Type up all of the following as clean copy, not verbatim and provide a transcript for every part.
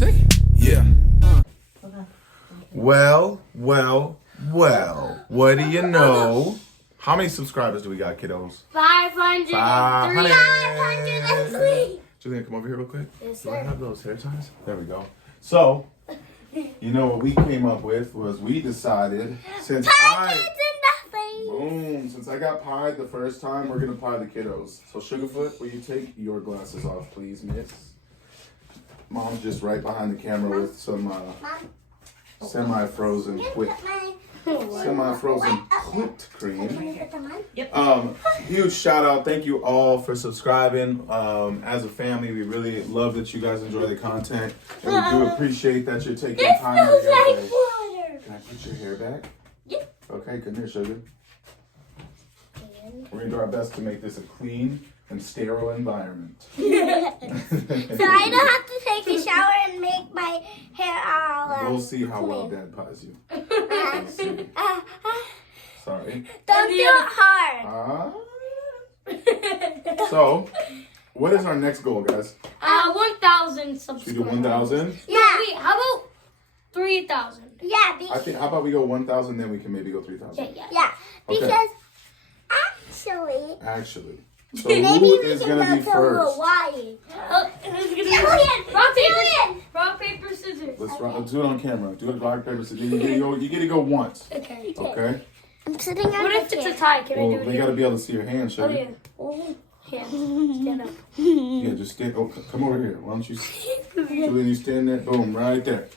say? Yeah. Well. What do you know? How many subscribers do we got, kiddos? 500. 503. Julian, come over here real quick. Yes, Do I sir. have those hair ties? There we go. So, you know what we came up with was we decided since I got pied the first time, we're gonna pie the kiddos. So Sugarfoot, will you take your glasses off, please, miss? Mom's just right behind the camera with some semi-frozen whipped cream. Huge shout out. Thank you all for subscribing. As a family, we really love that you guys enjoy the content. And we do appreciate that you're taking time out of your day. Can I put your hair back? Yep. Okay, come here, sugar. We're going to do our best to make this a clean and sterile environment. So I don't have to take a shower and make my hair all. We'll see how well Dad pies you. Sorry. Don't do it hard. So, what is our next goal, guys? 1,000 subscribers. We do 1,000? Yeah. Wait, how about 3,000? Yeah. I think, how about we go 1,000, then we can maybe go 3,000? Yeah. Okay. Because Actually. So maybe who we is can going to be go to first? Hawaii. Rock, paper, scissors. Let's do it on camera. Do it rock, paper, scissors. You get to go once. Okay. Okay? I'm sitting on What if it's a tie? Can I do Well, it they here? got to be able to see your hands, Oh, sugar. yeah. Oh, yeah. Stand up. Yeah, just stand. Oh, come over here. Why don't you? Julian, you stand there. Boom, right there.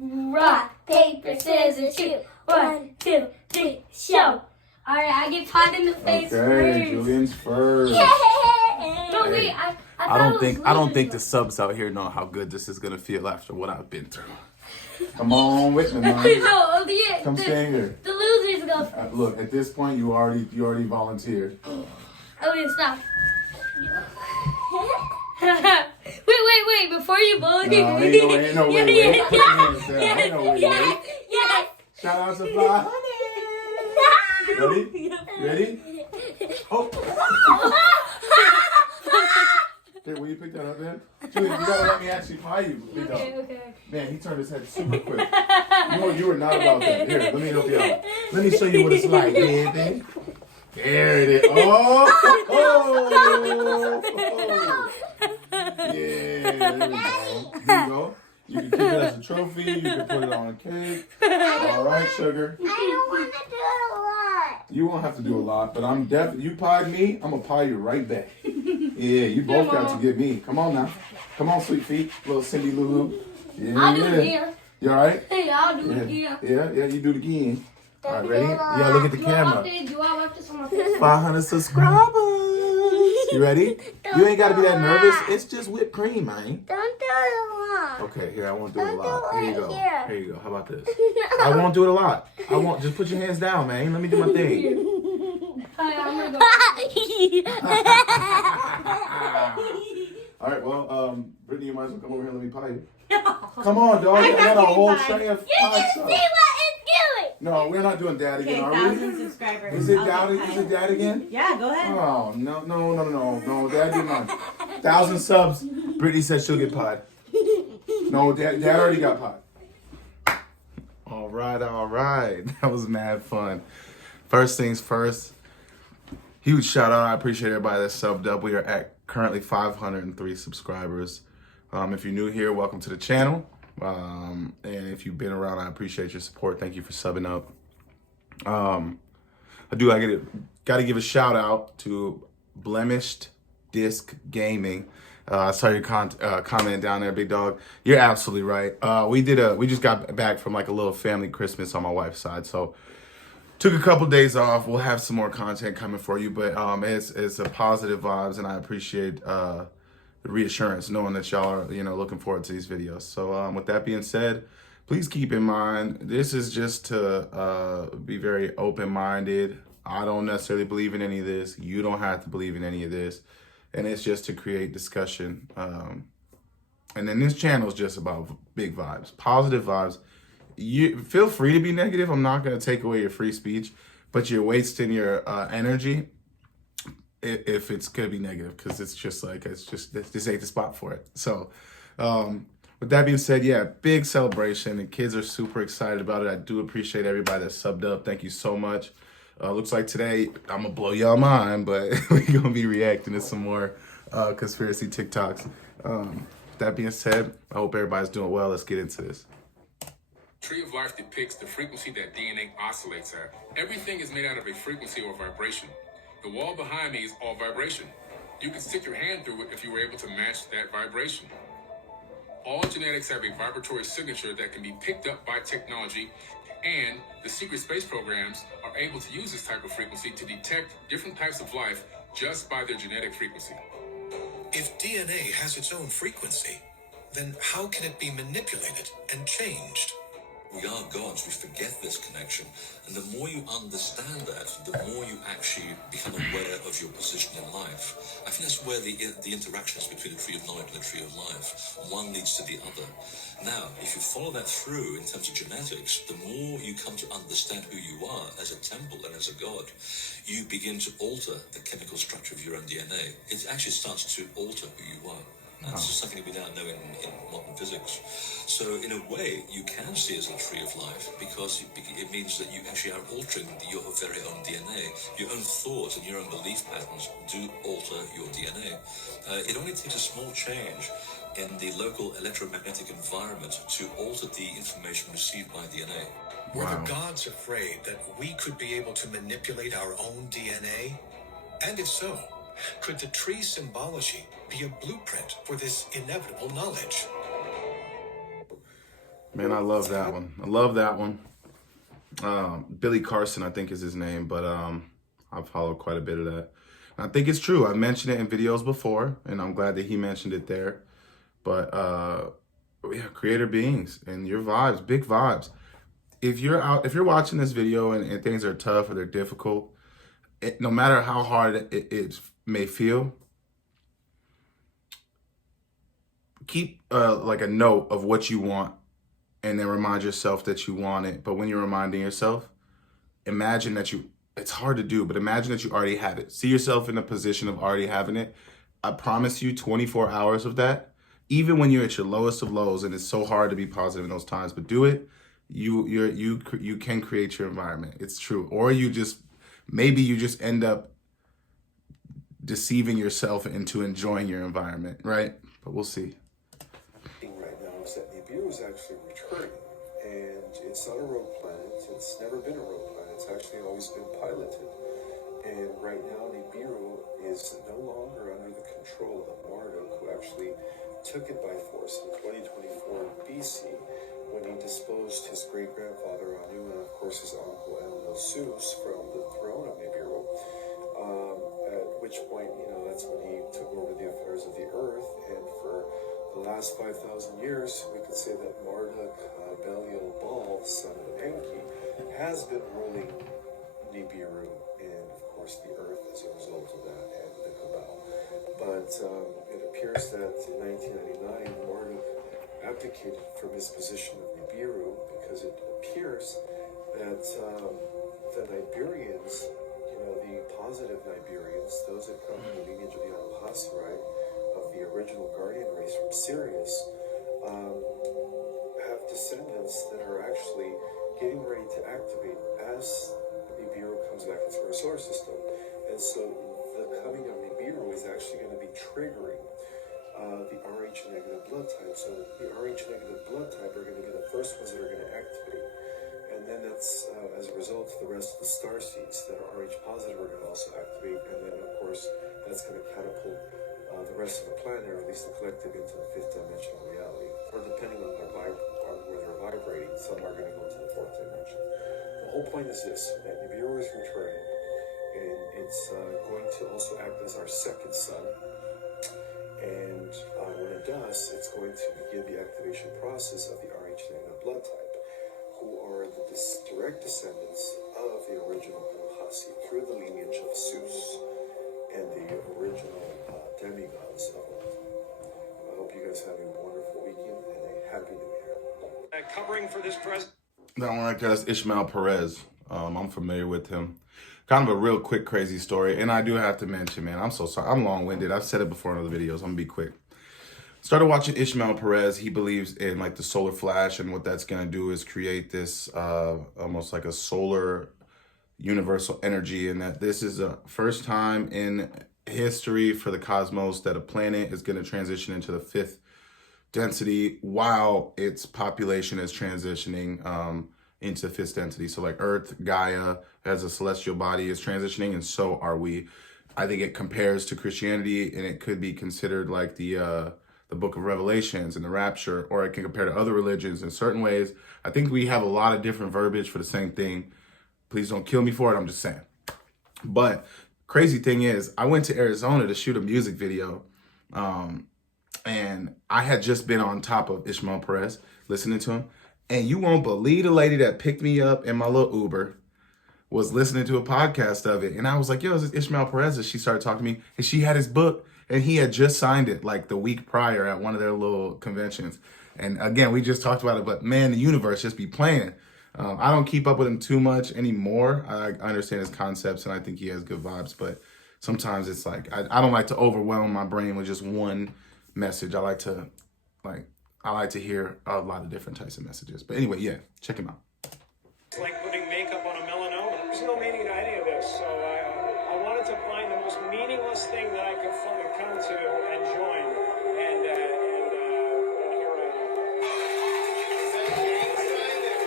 Rock, paper, scissors, shoot. 1, 2, 3, show. All right, I get pied in the face Okay, first. Julian's first. No, wait, I don't think the subs out here know how good this is gonna feel after what I've been through. Come on with me, man. No, Come stand here. The losers go first. Look, at this point, you already volunteered. Oh, wait, stop. wait, before you bully me. No, ain't no way. Ain't no way. Yes. Shout out to Fly Honey. Ready? Ready? Oh. Here, will you pick that up, man? Julian, you gotta let me actually pie you. Okay. Man, he turned his head super quick. You were not about that. Here, let me help you out. Let me show you what it's like, baby. There it is. Oh! Yeah, there we go. Here you go. You can keep it as a trophy. You can put it on a cake. All right, sugar. I don't want to do a lot. You won't have to do a lot, but I'm definitely. You pied me, I'm gonna pie you right back. Yeah, you both got to get me. Come on now. Come on, sweet feet. Little Cindy Lulu. Yeah. I'll do it here. You all right? Hey, I'll do it here. Yeah, you do it again. All right, ready? Yeah, look at the camera. Do I want this on my face? 500 subscribers. You ready? You ain't got to be that nervous. It's just whipped cream, man. Don't do it a lot. Okay, here, I won't do it a Don't lot. do Here you it go. here. Here you go. How about this? I won't do it a lot. I won't. Just put your hands down, man. Let me do my thing. I'm gonna go. All right, well, Brittany, you might as well come over here and let me pie you. Come on, dog. I got a whole tray of You pie can see stuff. what it's doing. No, we're not doing dad again, are 1,000 we? subscribers. Is it I'll dad? get Is it dad again? Yeah, go ahead. Oh, no, Dad did not. 1,000 subs. Brittany said she'll get pied. No, Dad already got pied. All right. That was mad fun. First things first, huge shout out. I appreciate everybody that subbed up. We are at currently 503 subscribers. If you're new here, welcome to the channel. And if you've been around, I appreciate your support. Thank you for subbing up. I gotta give a shout out to Blemished Disc Gaming. I saw your comment down there, big dog. You're absolutely right. We just got back from like a little family Christmas on my wife's side, so took a couple days off. We'll have some more content coming for you, but it's a positive vibes, and I appreciate the reassurance knowing that y'all are looking forward to these videos. So with that being said, please keep in mind this is just to be very open-minded. I don't necessarily believe in any of this. You don't have to believe in any of this. And it's just to create discussion. And then this channel is just about big vibes, positive vibes. You feel free to be negative. I'm not going to take away your free speech, but you're wasting your energy if it's going to be negative, because it's just like, this ain't the spot for it. So with that being said, yeah, big celebration. The kids are super excited about it. I do appreciate everybody that subbed up. Thank you so much. Looks like today I'm gonna blow y'all mind, but we're gonna be reacting to some more conspiracy TikToks. That being said, I hope everybody's doing well. Let's get into this. Tree of Life depicts the frequency that DNA oscillates at. Everything is made out of a frequency or vibration. The wall behind me is all vibration. You can stick your hand through it if you were able to match that vibration. All genetics have a vibratory signature that can be picked up by technology, and the secret space programs are able to use this type of frequency to detect different types of life just by their genetic frequency. If DNA has its own frequency, then how can it be manipulated and changed? We are gods, we forget this connection, and the more you understand that, the more you actually become aware of your position in life. I think that's where the interaction is between the tree of knowledge and the tree of life. One leads to the other. Now, if you follow that through in terms of genetics, the more you come to understand who you are as a temple and as a god, you begin to alter the chemical structure of your own DNA. It actually starts to alter who you are. That's something we now know in modern physics. So in a way, you can see it as a tree of life because it means that you actually are altering your very own DNA. Your own thoughts and your own belief patterns do alter your DNA. It only takes a small change in the local electromagnetic environment to alter the information received by DNA. Were the gods afraid that we could be able to manipulate our own DNA? And if so, could the tree symbology be a blueprint for this inevitable knowledge? Man, I love that one. I love that one. Billy Carson, I think is his name, but I've followed quite a bit of that. And I think it's true. I mentioned it in videos before, and I'm glad that he mentioned it there. But yeah, creator beings and your vibes, big vibes. If you're watching this video and things are tough or they're difficult, no matter how hard it may feel, keep like a note of what you want and then remind yourself that you want it. But when you're reminding yourself, imagine that it's hard to do, but imagine that you already have it. See yourself in a position of already having it. I promise you 24 hours of that, even when you're at your lowest of lows, and it's so hard to be positive in those times, but do it. You can create your environment. It's true. Or maybe you just end up deceiving yourself into enjoying your environment, right? But we'll see. Right now is that Nibiru is actually returning, and it's not a rogue planet. It's never been a rogue planet. It's actually always been piloted. And right now Nibiru is no longer under the control of Marduk, who actually took it by force in 2024 BC when he disposed his great-grandfather Anu and of course his uncle Zeus from the throne of Nibiru. At which point, that's when he took over the affairs of the earth, and for the last 5,000 years, we could say that Marduk, Belial, Baal, son of Enki, has been ruling Nibiru, and of course the earth as a result of that, and the Cabal. But it appears that in 1999, Marduk abdicated from his position of Nibiru because it appears that the Nibirians, the positive Nibirians, those that come from the lineage of the Alhasserite, of the original guardian race from Sirius, have descendants that are actually getting ready to activate as Nibiru comes back into our solar system. And so the coming of Nibiru is actually going to be triggering the Rh negative blood type. So the Rh negative blood type are going to be the first ones that are going to activate. And then that's, as a result, the rest of the star seeds that are Rh positive are going to also activate. And then, of course, that's going to catapult the rest of the planet, or at least the collective, into the fifth dimensional reality. Or depending on where they're vibrating, some are going to go to the fourth dimension. The whole point is this, that Nibiru is returning, and it's going to also act as our second sun. And when it does, it's going to begin the activation process of the Rh negative blood type, who are the direct descendants of the original Alhassi through the lineage of Zeus and the original demigods of old. I hope you guys have a wonderful weekend and a happy new year. Covering for this president. That one right there is Ishmael Perez. I'm familiar with him. Kind of a real quick, crazy story. And I do have to mention, man, I'm so sorry. I'm long-winded. I've said it before in other videos. I'm going to be quick. started watching Ishmael Perez. He believes in like the solar flash, and what that's gonna do is create this almost like a solar universal energy, and that this is the first time in history for the cosmos that a planet is going to transition into the fifth density while its population is transitioning into fifth density. So like Earth, Gaia, as a celestial body, is transitioning, and so are we. I think it compares to Christianity, and it could be considered like the book of Revelations and the rapture, or it can compare to other religions in certain ways. I think we have a lot of different verbiage for the same thing. Please don't kill me for it, I'm just saying. But crazy thing is, I went to Arizona to shoot a music video. And I had just been on top of Ishmael Perez, listening to him. And you won't believe the lady that picked me up in my little Uber was listening to a podcast of it. And I was like, yo, is this Ishmael Perez? And she started talking to me. And she had his book. And he had just signed it like the week prior at one of their little conventions. And again, we just talked about it. But man, the universe just be playing. I don't keep up with him too much anymore. I understand his concepts, and I think he has good vibes. But sometimes it's like, I don't like to overwhelm my brain with just one message. I like to hear a lot of different types of messages. But anyway, yeah, check him out. It's like putting makeup on a melanoma. There's no meaning to any of this, so I wanted to find the most meaningless thing that I could come to and join. And here I am. Is that a gang sign that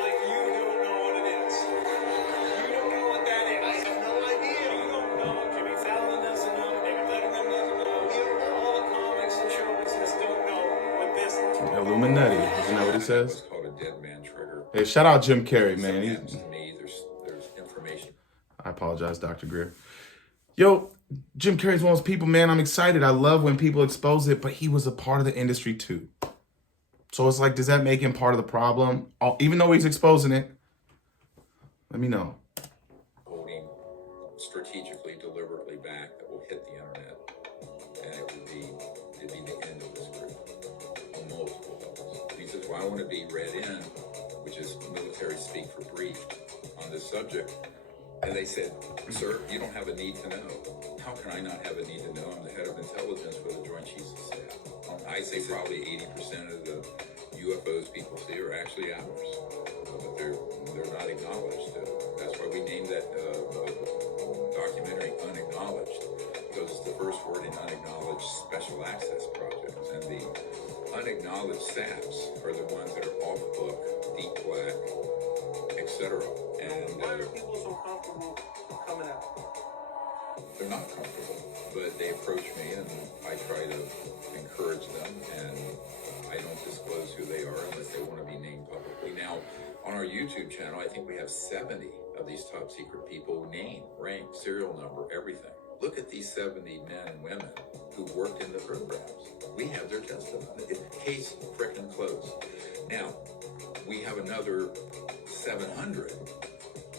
like you don't know what it is? You don't know what that is. I have no idea. You don't know. Jimmy Fallon doesn't know. David Letterman doesn't know. All the comics and show business don't know what this is. Illuminati, isn't that what he says? It's called a dead man trigger. Hey, shout out Jim Carrey, man. Sometimes to me, there's information. I apologize, Dr. Greer. Yo, Jim Carrey's one of those people, man. I'm excited. I love when people expose it, but he was a part of the industry too. So it's like, does that make him part of the problem? Even though he's exposing it, let me know. Holding strategically, deliberately back that will hit the internet, and it'd be the end of this group on multiple levels. He says, well, I want to be read in, which is military speak for brief, on this subject. And they said, sir, you don't have a need to know. How can I not have a need to know? I'm the head of intelligence for the Joint Chiefs of Staff. I say probably 80% of the UFOs people see are actually ours, but they're not acknowledged. That's why we named that documentary Unacknowledged, because it's the first word in Unacknowledged Special Access Projects. And the unacknowledged SAPs are the ones that are off book, deep black, etc. And why are people so comfortable coming out? they're not comfortable, but they approach me and I try to encourage them, and I don't disclose who they are unless they want to be named publicly. Now, on our YouTube channel, I think we have 70 of these top secret people, name, rank, serial number, everything. Look at these 70 men and women who worked in the programs. We have their testimony. Case frickin' closed. Now, we have another 700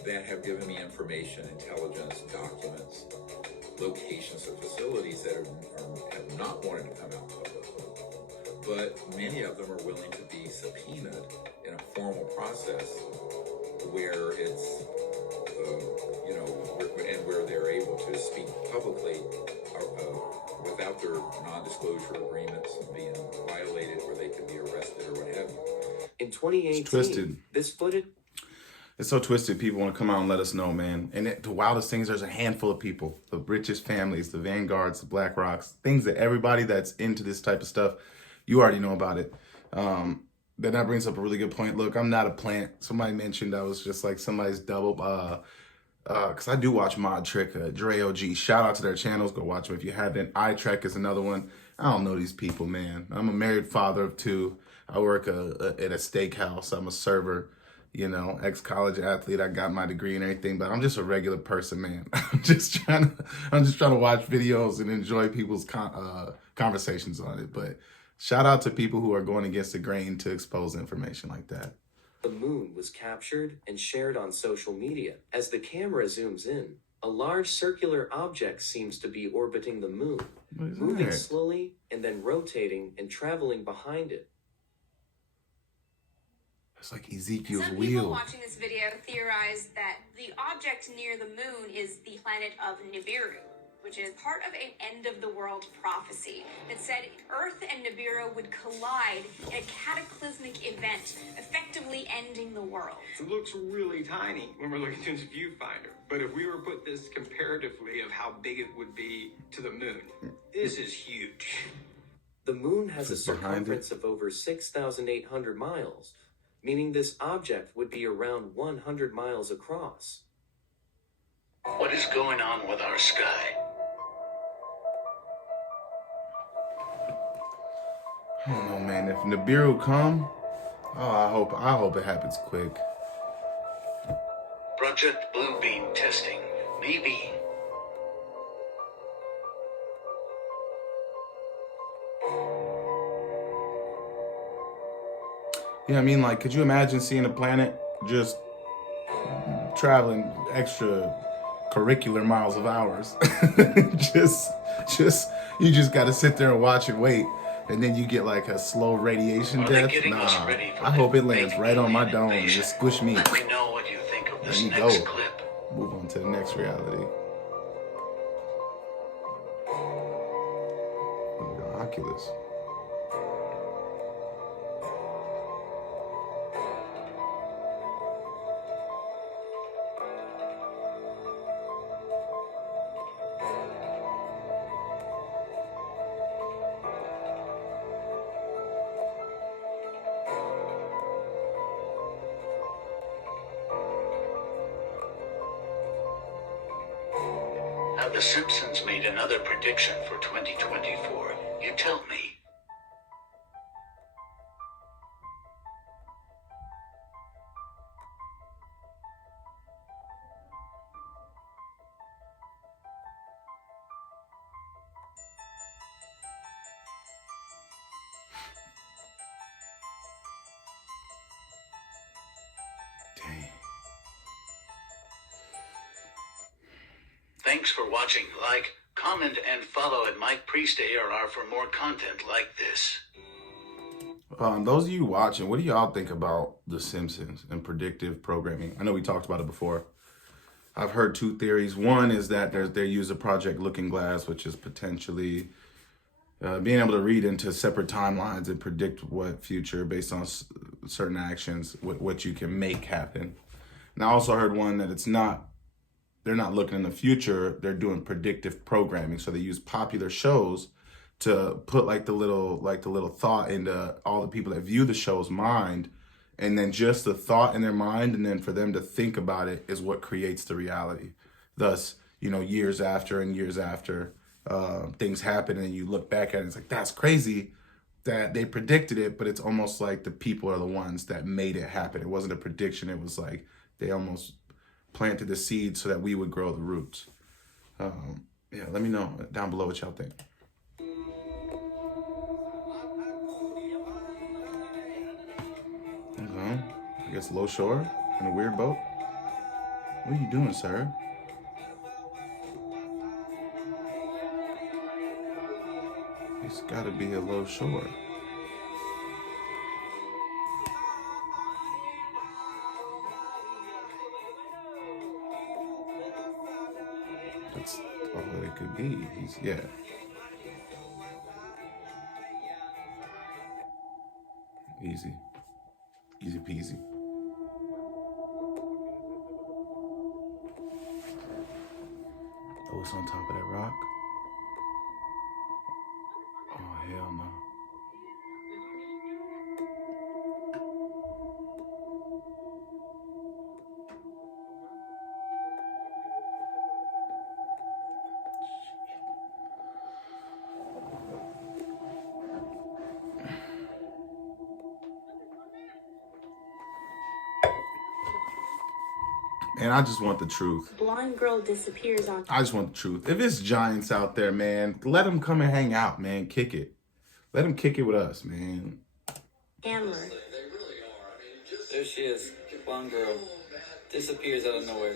that have given me information, intelligence, documents, locations of facilities that have not wanted to come out publicly. But many of them are willing to be subpoenaed in a formal process where it's, and where they're able to speak publicly without their non-disclosure agreements being violated, where they can be arrested or what have you. In 2018, It's twisted. this footage... It's so twisted. People want to come out and let us know, man. And the wildest things, there's a handful of people, the richest families, the Vanguards, the Black Rocks, things that everybody that's into this type of stuff, you already know about it. Then that brings up a really good point. Look, I'm not a plant. Somebody mentioned I was just like somebody's double, because I do watch Mod Trick, Dre OG. Shout out to their channels. Go watch them if you haven't. iTrek is another one. I don't know these people, man. I'm a married father of two. I work at a steakhouse. I'm a server. You know, ex-college athlete. I got my degree and everything, but I'm just a regular person, man. I'm just trying to watch videos and enjoy people's conversations on it. But shout out to people who are going against the grain to expose information like that. The moon was captured and shared on social media. As the camera zooms in, a large circular object seems to be orbiting the moon, moving slowly and then rotating and traveling behind it. It's like Ezekiel's Some wheel. people watching this video theorize that the object near the moon is the planet of Nibiru. which is part of an end-of-the-world prophecy that said Earth and Nibiru would collide in a cataclysmic event, effectively ending the world. It looks really tiny when we're looking through this viewfinder, but if we were to put this comparatively of how big it would be to the moon, this is huge. The moon has a Just behind circumference of over 6,800 miles, meaning this object would be around 100 miles across. What is going on with our sky? I don't know, man. If Nibiru come, oh, I hope it happens quick. Project Bluebeam testing. Maybe. Yeah, I mean, like, could you imagine seeing a planet just traveling extra curricular miles of hours? You just got to sit there and watch and wait, and then you get like a slow radiation Are they death. getting us Nah, ready for I the hope it lands big right on my alien dome and invasion? just squish me. Let me know what you think of this There you next go. clip. Move on to the next reality. Look at the Oculus. Have the Simpsons made another prediction for 2024? You tell me. Dang. Thanks for watching. Like, comment, and follow at Mike Priest ARR for more content like this. Those of you watching, what do y'all think about The Simpsons and predictive programming? I know we talked about it before. I've heard two theories. One is that they use a Project Looking Glass, which is potentially being able to read into separate timelines and predict what future based on certain actions, what you can make happen. And I also heard one that they're not looking in the future, they're doing predictive programming. So they use popular shows to put like the little thought into all the people that view the show's mind, and then just the thought in their mind, and then for them to think about it is what creates the reality. Thus, years after things happen, and you look back at it, it's like, that's crazy that they predicted it, but it's almost like the people are the ones that made it happen. It wasn't a prediction. It was like they almost planted the seed so that we would grow the roots. Yeah, let me know down below what y'all think. Okay, I guess low shore in a weird boat. What are you doing, sir? It's gotta be a low shore. That's all that it could be. Yeah. Easy. Easy peasy. Oh, it's on top of that rock? Oh, hell no. And I just want the truth. Blonde girl disappears on I just want the truth. If it's giants out there, man, let them come and hang out, man. Kick it. Let them kick it with us, man. camera. There she is, blonde girl. Disappears out of nowhere.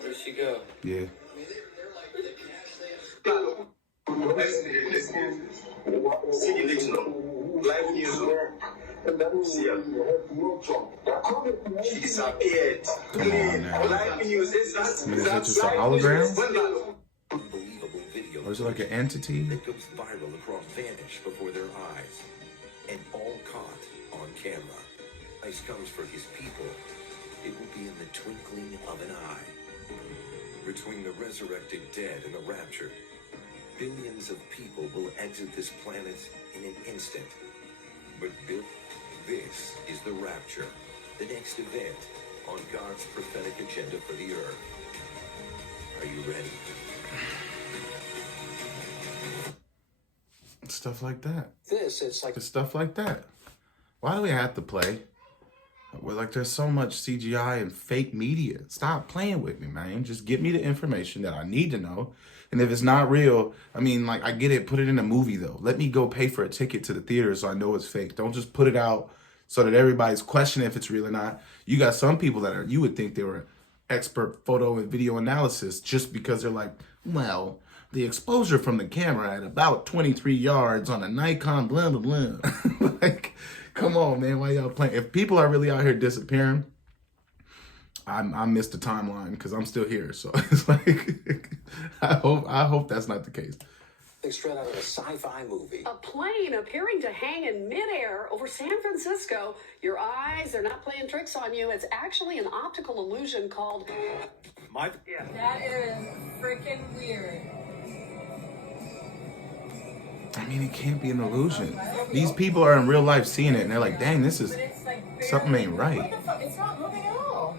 Where'd she go? Yeah. She disappeared. Come on now. I mean, is that just a hologram? Or is it like an entity? that goes viral across vanish before their eyes, and all caught on camera. Ice comes for his people. It will be in the twinkling of an eye. Between the resurrected dead and the rapture, billions of people will exit this planet in an instant. But this is the rapture, the next event on God's prophetic agenda for the earth. Are you ready? Stuff like that. It's like It's stuff like that. Why do we have to play? We're like, there's so much CGI and fake media. Stop playing with me, man. Just give me the information that I need to know. And if it's not real, I mean, like, I get it. Put it in a movie, though. Let me go pay for a ticket to the theater so I know it's fake. Don't just put it out so that everybody's questioning if it's real or not. You got some people that are, you would think they were expert photo and video analysis just because they're like, well, the exposure from the camera at about 23 yards on a Nikon, blah, blah, blah. Like, come on, man. Why y'all playing? If people are really out here disappearing, I missed the timeline because I'm still here. So it's like, I hope that's not the case. Straight out of a sci-fi movie. A plane appearing to hang in midair over San Francisco. Your eyes, they're not playing tricks on you. It's actually an optical illusion called... That is freaking weird. I mean, it can't be an illusion. These people are in real life seeing it, and they're like, dang, this is, something ain't right. What the fuck? It's not moving at all.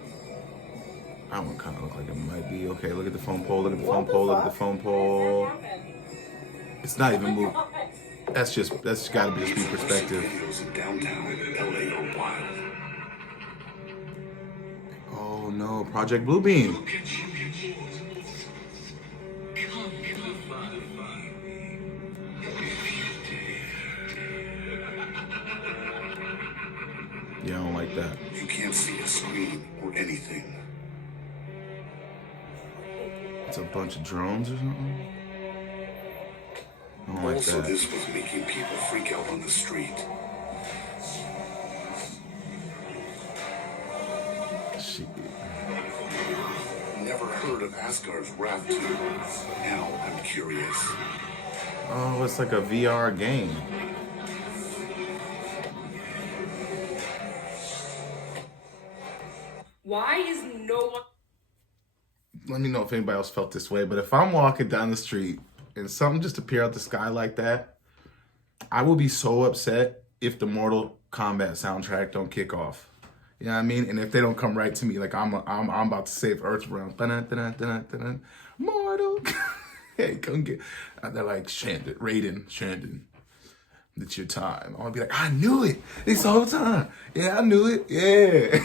That one kind of look like it might be. Okay, look at the phone pole, look at the phone pole, look at the phone pole. It's not even moving. That's gotta be just be perspective. Oh no, Project Bluebeam. Yeah, I don't like that. You can't see a screen or anything. It's a bunch of drones or something. I don't like Also, that. this was making people freak out on the street. Shit. Never heard of Asgard's Wrath 2. Now I'm curious. Oh, it's like a VR game. Why is no one... Let me know if anybody else felt this way, but if I'm walking down the street and something just appear out the sky like that, I will be so upset if the Mortal Kombat soundtrack don't kick off. You know what I mean? And if they don't come right to me, like I'm about to save Earthrealm. Mortal. Hey, come get. They're like, Shandon, it's your time. I'll be like, I knew it this whole time. Yeah, I knew it. Yeah,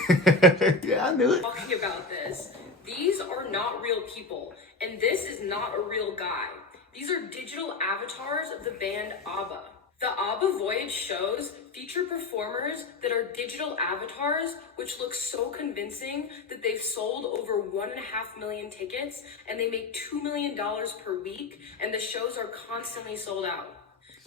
yeah, I knew it. Talking about this. These are not real people, and this is not a real guy. These are digital avatars of the band ABBA. The ABBA Voyage shows feature performers that are digital avatars, which look so convincing that they've sold over 1.5 million tickets, and they make $2 million per week, and the shows are constantly sold out.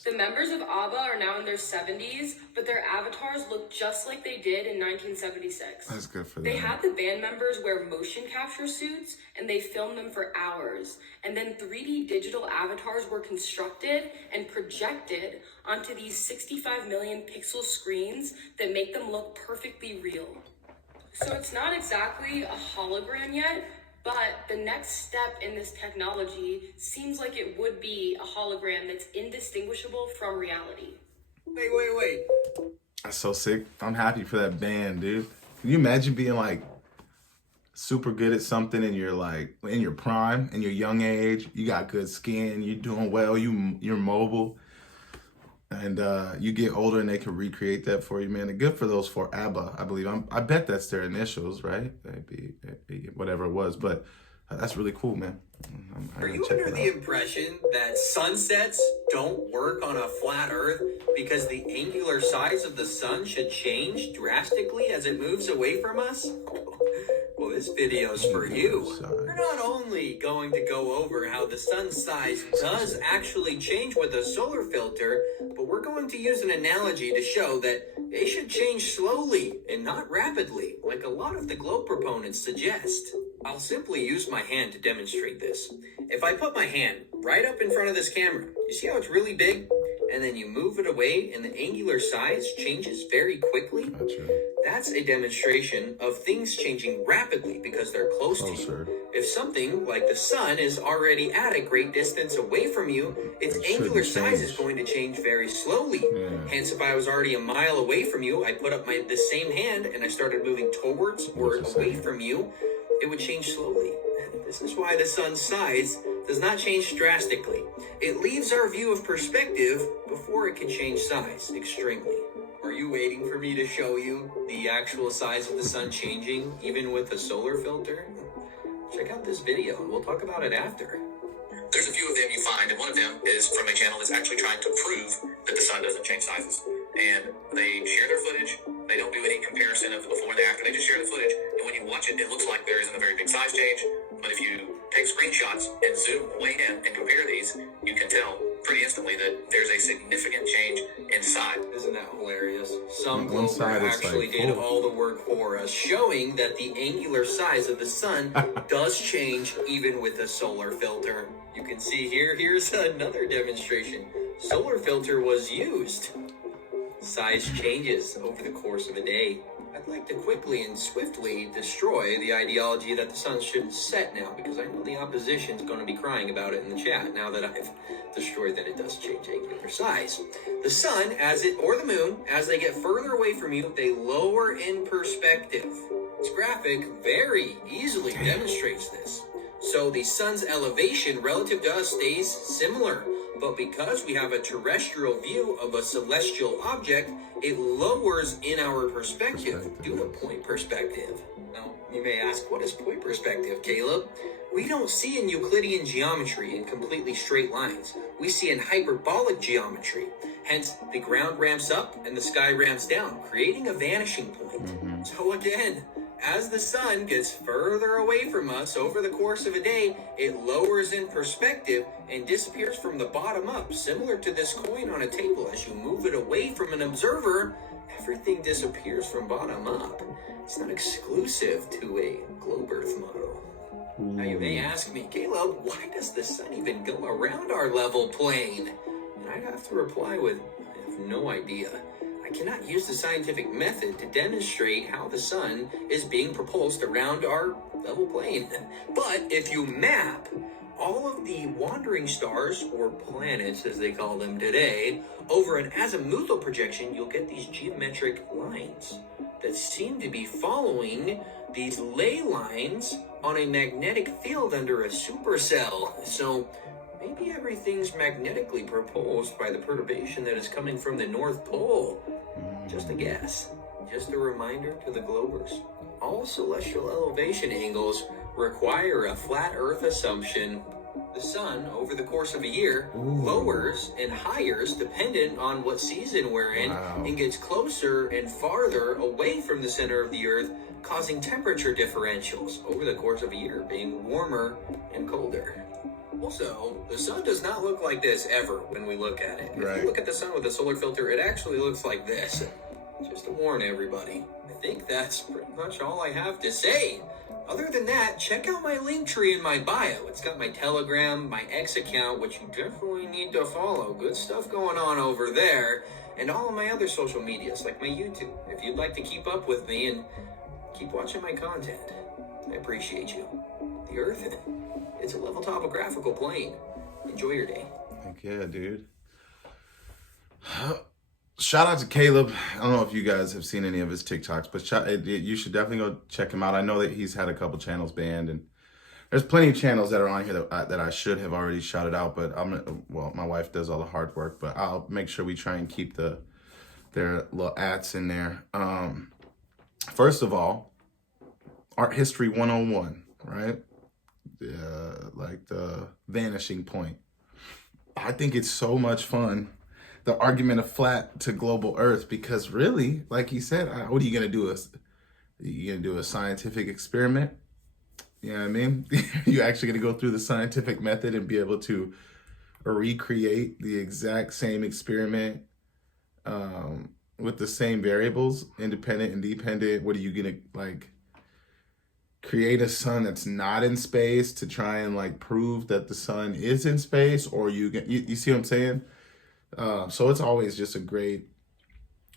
The members of ABBA are now in their 70s, but their avatars look just like they did in 1976. That's good for them. They had the band members wear motion capture suits, and they filmed them for hours. And then 3D digital avatars were constructed and projected onto these 65 million pixel screens that make them look perfectly real. So it's not exactly a hologram yet, but the next step in this technology seems like it would be a hologram that's indistinguishable from reality. Wait. That's so sick. I'm happy for that band, dude. Can you imagine being like super good at something and you're like in your prime, in your young age, you got good skin, you're doing well, you're mobile, and you get older and they can recreate that for you, man. And good for those for ABBA, I believe. I bet that's their initials, right? Maybe whatever it was, but that's really cool, man. Are you under the impression that sunsets don't work on a flat Earth because the angular size of the sun should change drastically as it moves away from us? Well, this video's for you. We're not only going to go over how the sun's size does actually change with a solar filter, but we're going to use an analogy to show that they should change slowly and not rapidly, like a lot of the globe proponents suggest. I'll simply use my hand to demonstrate this. If I put my hand right up in front of this camera. You see how it's really big? And then you move it away and the angular size changes very quickly. Gotcha. That's a demonstration of things changing rapidly because they're close to you. If something like the sun is already at a great distance away from you, its angular size is going to change very slowly. Hence, if I was already a mile away from you, I put up the same hand and I started moving towards or away from you, it would change slowly. This is why the sun's size does not change drastically. It leaves our view of perspective before it can change size extremely. Are you waiting for me to show you the actual size of the sun changing, even with a solar filter? Check out this video and we'll talk about it after. There's a few of them you find, and one of them is from a channel that's actually trying to prove that the sun doesn't change sizes. And they share their footage. They don't do any comparison of the before and the after. They just share the footage. And when you watch it, it looks like there isn't a very big size change. But if you take screenshots and zoom way in and compare these, you can tell pretty instantly that there's a significant change in size. Isn't that hilarious? Some Glober actually did all the work for us, showing that the angular size of the sun does change even with a solar filter. You can see here's another demonstration. Solar filter was used. Size changes over the course of a day. I'd like to quickly and swiftly destroy the ideology that the sun shouldn't set now, because I know the opposition's going to be crying about it in the chat now that I've destroyed that it does change angular size. The sun, or the moon, as they get further away from you, they lower in perspective. This graphic very easily demonstrates this. So the sun's elevation relative to us stays similar. But because we have a terrestrial view of a celestial object, it lowers in our perspective due to point perspective. Now, you may ask, what is point perspective, Caleb? We don't see in Euclidean geometry in completely straight lines. We see in hyperbolic geometry. Hence, the ground ramps up and the sky ramps down, creating a vanishing point. So again, as the sun gets further away from us over the course of a day, it lowers in perspective and disappears from the bottom up, similar to this coin on a table. As you move it away from an observer, everything disappears from bottom up. It's not exclusive to a globe Earth model. Now you may ask me, Caleb, why does the sun even go around our level plane? And I have to reply with, I have no idea. I cannot use the scientific method to demonstrate how the sun is being propulsed around our level plane. But if you map all of the wandering stars, or planets as they call them today, over an azimuthal projection, you'll get these geometric lines that seem to be following these ley lines on a magnetic field under a supercell. So maybe everything's magnetically propulsed by the perturbation that is coming from the North Pole. Just a guess. Just a reminder to the Globers. All celestial elevation angles require a flat Earth assumption. The sun, over the course of a year, lowers and highes dependent on what season we're in, and gets closer and farther away from the center of the Earth, causing temperature differentials over the course of a year, being warmer and colder. Also, the sun does not look like this ever when we look at it. If you look at the sun with a solar filter, it actually looks like this. Just to warn everybody. I think that's pretty much all I have to say. Other than that, check out my link tree in my bio. It's got my Telegram, my X account, which you definitely need to follow. Good stuff going on over there. And all of my other social medias, like my YouTube, if you'd like to keep up with me and keep watching my content. I appreciate you. The Earth, it's a level topographical plane. Enjoy your day. Heck yeah, dude. Shout out to Caleb. I don't know if you guys have seen any of his TikToks, but you should definitely go check him out. I know that he's had a couple channels banned, and there's plenty of channels that are on here that I should have already shouted out, but my wife does all the hard work, but I'll make sure we try and keep their little ads in there. First of all, Art History 101, right? Like the vanishing point. I think it's so much fun, the argument of flat to global Earth, because really, like he said, what are you gonna do? You gonna do a scientific experiment? You know what I mean? You actually gonna go through the scientific method and be able to recreate the exact same experiment with the same variables, independent and dependent? What are you gonna create a sun that's not in space to try and like prove that the sun is in space, or you see what I'm saying? So it's always just a great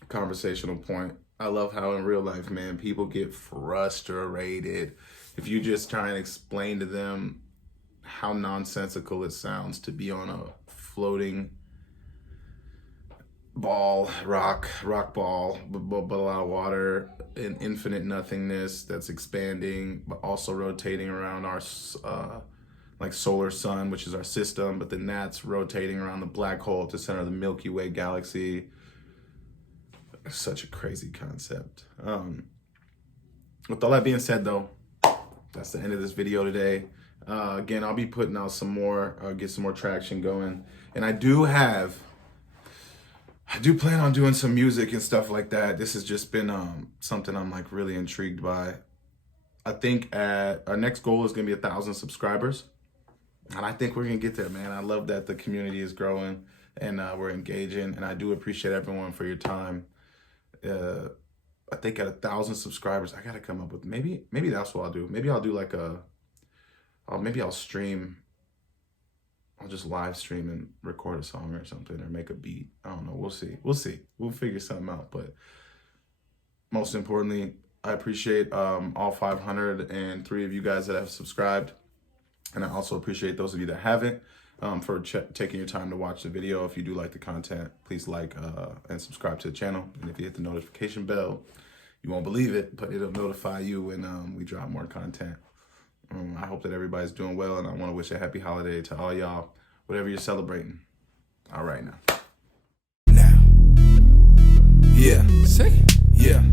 conversational point. I love how in real life, man, people get frustrated if you just try and explain to them how nonsensical it sounds to be on a floating ball, rock ball, but a lot of water, an infinite nothingness that's expanding, but also rotating around our like solar sun, which is our system, but then that's rotating around the black hole at the center of the Milky Way galaxy. It's such a crazy concept. With all that being said, though, that's the end of this video today. Again, I'll be putting out some more, get some more traction going, and I do plan on doing some music and stuff like that. This has just been something I'm like really intrigued by. I think our next goal is gonna be 1,000 subscribers. And I think we're gonna get there, man. I love that the community is growing and we're engaging, and I do appreciate everyone for your time. I think at 1,000 subscribers, I gotta come up with maybe that's what I'll do. Maybe I'll do like maybe I'll stream. I'll just live stream and record a song or something, or make a beat. I don't know. We'll see. We'll figure something out. But most importantly, I appreciate all 503 of you guys that have subscribed. And I also appreciate those of you that haven't for taking your time to watch the video. If you do like the content, please like and subscribe to the channel. And if you hit the notification bell, you won't believe it, but it'll notify you when we drop more content. I hope that everybody's doing well, and I want to wish a happy holiday to all y'all, whatever you're celebrating. All right now. Yeah, say, yeah.